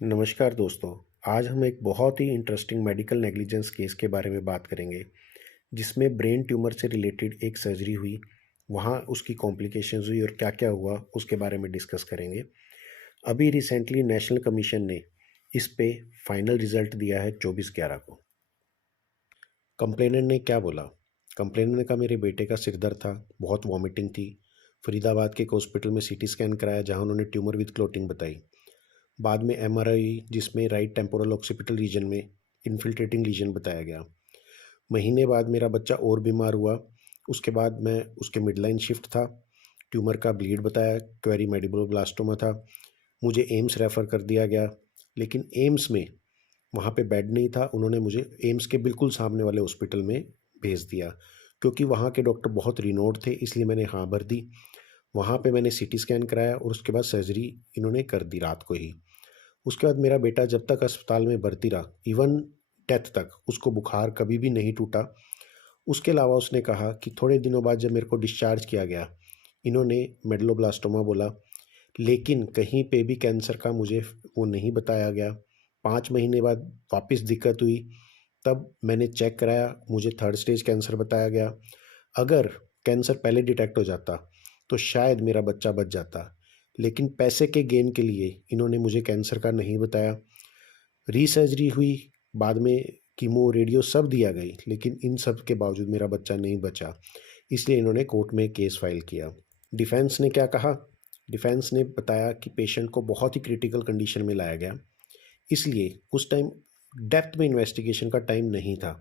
नमस्कार दोस्तों। आज हम एक बहुत ही इंटरेस्टिंग मेडिकल नेग्लिजेंस केस के बारे में बात करेंगे, जिसमें ब्रेन ट्यूमर से रिलेटेड एक सर्जरी हुई, वहाँ उसकी कॉम्प्लिकेशंस हुई और क्या-क्या हुआ उसके बारे में डिस्कस करेंगे। अभी रिसेंटली नेशनल कमीशन ने इस पे फाइनल रिजल्ट दिया है 24/11 को। कंप्लेनेंट ने क्या बोला? कंप्लेनेंट ने कहा मेरे बेटे का सिर दर्द था, बहुत वॉमिटिंग थी। फरीदाबाद के एक हॉस्पिटल में सीटी स्कैन कराया जहाँ उन्होंने ट्यूमर विद क्लोटिंग बताई। बाद में एमआरआई जिसमें राइट टेम्पोरल ऑक्सीपिटल रीजन में इन्फिल्ट्रेटिंग लीजन बताया गया। महीने बाद मेरा बच्चा और बीमार हुआ। उसके बाद मैं उसके मिडलाइन शिफ्ट था। ट्यूमर का ब्लीड बताया, क्वेरी मेडिबलोब्लास्टोमा था। मुझे एम्स रेफ़र कर दिया गया, लेकिन एम्स में वहाँ पे बेड नहीं था। उन्होंने मुझे एम्स के बिल्कुल सामने वाले हॉस्पिटल में भेज दिया, क्योंकि वहाँ के डॉक्टर बहुत रिनोन्ड थे, इसलिए मैंने हाँ भर दी। वहाँ पे मैंने सीटी स्कैन कराया और उसके बाद सर्जरी इन्होंने कर दी रात को ही। उसके बाद मेरा बेटा जब तक अस्पताल में भर्ती रहा, इवन डेथ तक, उसको बुखार कभी भी नहीं टूटा। उसके अलावा उसने कहा कि थोड़े दिनों बाद जब मेरे को डिस्चार्ज किया गया, इन्होंने मेडलोब्लास्टोमा बोला, लेकिन कहीं पे भी कैंसर का मुझे वो नहीं बताया गया। 5 महीने बाद वापस दिक्कत हुई, तब मैंने चेक कराया, मुझे थर्ड स्टेज कैंसर बताया गया। अगर कैंसर पहले डिटेक्ट हो जाता, तो शायद मेरा बच्चा बच जाता, लेकिन पैसे के गेन के लिए इन्होंने मुझे कैंसर का नहीं बताया। रीसर्जरी हुई, बाद में कीमो, रेडियो सब दिया गई, लेकिन इन सब के बावजूद मेरा बच्चा नहीं बचा, इसलिए इन्होंने कोर्ट में केस फाइल किया। डिफेंस ने क्या कहा? डिफेंस ने बताया कि पेशेंट को बहुत ही क्रिटिकल कंडीशन में लाया गया, इसलिए उस टाइम डेप्थ में इन्वेस्टिगेशन का टाइम नहीं था।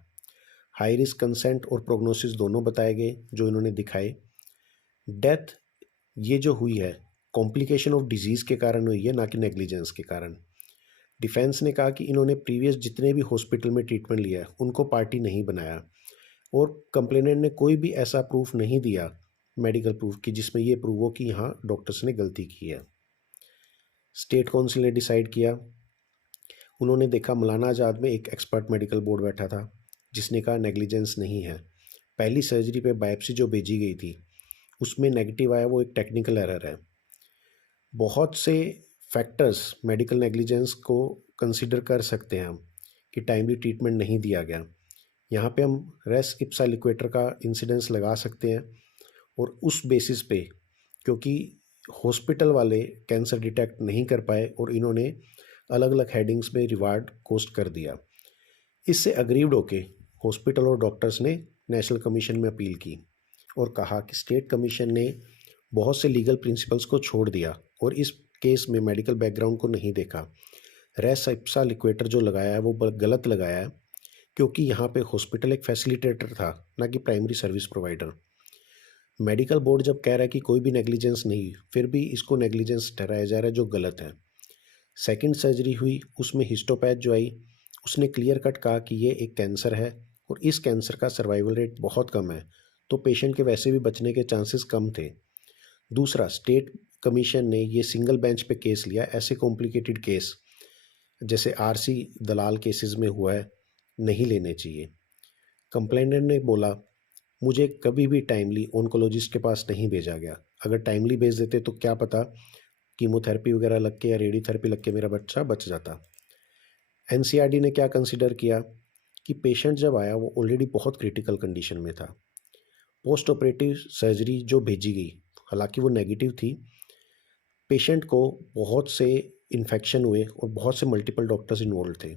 हाई रिस्क कंसेंट और प्रोग्नोसिस दोनों बताए गए जो इन्होंने दिखाए। डेथ ये जो हुई है, कॉम्प्लिकेशन ऑफ डिजीज़ के कारण हुई है, ना कि नेग्लिजेंस के कारण। डिफेंस ने कहा कि इन्होंने प्रीवियस जितने भी हॉस्पिटल में ट्रीटमेंट लिया है, उनको पार्टी नहीं बनाया, और कंप्लेनेंट ने कोई भी ऐसा प्रूफ नहीं दिया, मेडिकल प्रूफ, कि जिसमें ये प्रूव हो कि यहाँ डॉक्टर्स ने गलती की है। स्टेट काउंसिल ने डिसाइड किया। उन्होंने देखा मौलाना आज़ाद में एक एक्सपर्ट मेडिकल बोर्ड बैठा था, जिसने कहा नेग्लिजेंस नहीं है। पहली सर्जरी पे बायोप्सी जो भेजी गई थी, उसमें नेगेटिव आया, वो एक टेक्निकल एरर है। बहुत से फैक्टर्स मेडिकल नेग्लिजेंस को कंसीडर कर सकते हैं हम, कि टाइमली ट्रीटमेंट नहीं दिया गया। यहाँ पे हम रेस इप्सा लिक्वेटर का इंसिडेंस लगा सकते हैं, और उस बेसिस पे, क्योंकि हॉस्पिटल वाले कैंसर डिटेक्ट नहीं कर पाए और इन्होंने अलग अलग हेडिंग्स में रिवार्ड कोस्ट कर दिया। इससे अग्रीव्ड होके हॉस्पिटल और डॉक्टर्स ने नेशनल कमीशन में अपील की और कहा कि स्टेट कमीशन ने बहुत से लीगल प्रिंसिपल्स को छोड़ दिया और इस केस में मेडिकल बैकग्राउंड को नहीं देखा। रेस इप्सा लिक्वेटर जो लगाया है वो गलत लगाया है, क्योंकि यहाँ पे हॉस्पिटल एक फैसिलिटेटर था, ना कि primary service provider. Medical board जब कह रहा है कि कोई भी नेग्लिजेंस नहीं, फिर भी इसको नेग्लिजेंस ठहराया जा रहा है, जो गलत है। सेकंड सर्जरी हुई, उसमें हिस्टोपैथ जो आई, उसने क्लियर कट कहा कि ये एक कैंसर है और इस कैंसर का सर्वाइवल रेट बहुत कम है, तो पेशेंट के वैसे भी बचने के चांसेस कम थे। दूसरा, स्टेट कमीशन ने ये सिंगल बेंच पे केस लिया। ऐसे कॉम्प्लिकेटेड केस जैसे आरसी दलाल केसेस में हुआ है, नहीं लेने चाहिए। कंप्लेनेंट ने बोला मुझे कभी भी टाइमली ऑन्कोलॉजिस्ट के पास नहीं भेजा गया। अगर टाइमली भेज देते तो क्या पता कीमोथेरेपी वगैरह लग के या रेडियोथेरेपी लग के मेरा बच्चा बच जाता। एनसीआरडी ने क्या कंसिडर किया कि पेशेंट जब आया वो ऑलरेडी बहुत क्रिटिकल कंडीशन में था। पोस्ट ऑपरेटिव सर्जरी जो भेजी गई, हालांकि वो नेगेटिव थी, पेशेंट को बहुत से इन्फेक्शन हुए और बहुत से मल्टीपल डॉक्टर्स इन्वॉल्व थे।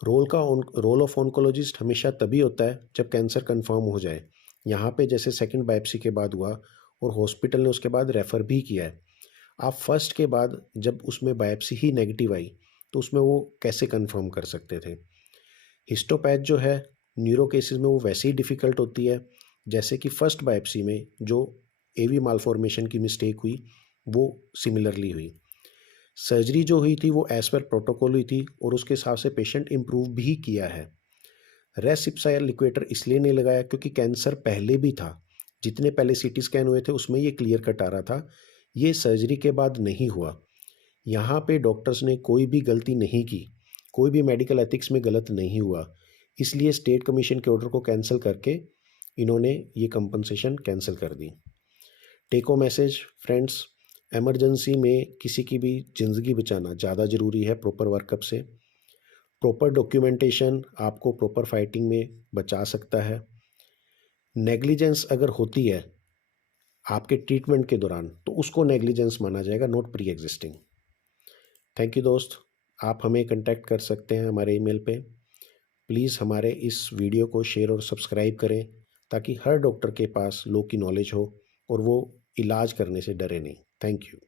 रोल ऑफ ऑन्कोलॉजिस्ट हमेशा तभी होता है जब कैंसर कंफर्म हो जाए। यहाँ पे जैसे सेकंड बायोप्सी के बाद हुआ और हॉस्पिटल ने उसके बाद रेफ़र भी किया है। आप फर्स्ट के बाद जब उसमें बायोप्सी ही नेगेटिव आई, तो उसमें वो कैसे कंफर्म कर सकते थे? हिस्टोपैथ जो है न्यूरो केसेस में वो वैसे ही डिफ़िकल्ट होती है, जैसे कि फर्स्ट बायोप्सी में जो एवी मालफॉर्मेशन की मिस्टेक हुई, वो सिमिलरली हुई। सर्जरी जो हुई थी वो एज़ पर प्रोटोकॉल हुई थी और उसके हिसाब से पेशेंट इम्प्रूव भी किया है। रेस इप्सा लिक्वेटर इसलिए नहीं लगाया क्योंकि कैंसर पहले भी था। जितने पहले सीटी स्कैन हुए थे उसमें ये क्लियर कट आ रहा था। ये सर्जरी के बाद नहीं हुआ। यहाँ पे डॉक्टर्स ने कोई भी गलती नहीं की, कोई भी मेडिकल एथिक्स में गलत नहीं हुआ। इसलिए स्टेट कमीशन के ऑर्डर को कैंसिल करके इन्होंने ये कंपनसेशन कैंसिल कर दी। Take home message friends, emergency में किसी की भी ज़िंदगी बचाना ज़्यादा ज़रूरी है प्रॉपर वर्कअप से। प्रॉपर डॉक्यूमेंटेशन आपको प्रॉपर फाइटिंग में बचा सकता है। नेग्लिजेंस अगर होती है आपके ट्रीटमेंट के दौरान, तो उसको नेग्लिजेंस माना जाएगा, not pre existing. Thank you दोस्त। आप हमें कॉन्टैक्ट कर सकते हैं हमारे ईमेल पे। प्लीज़ हमारे इस वीडियो को शेयर और सब्सक्राइब करें ताकि हर डॉक्टर के पास लॉ की नॉलेज हो और वो इलाज करने से डरे नहीं। Thank you.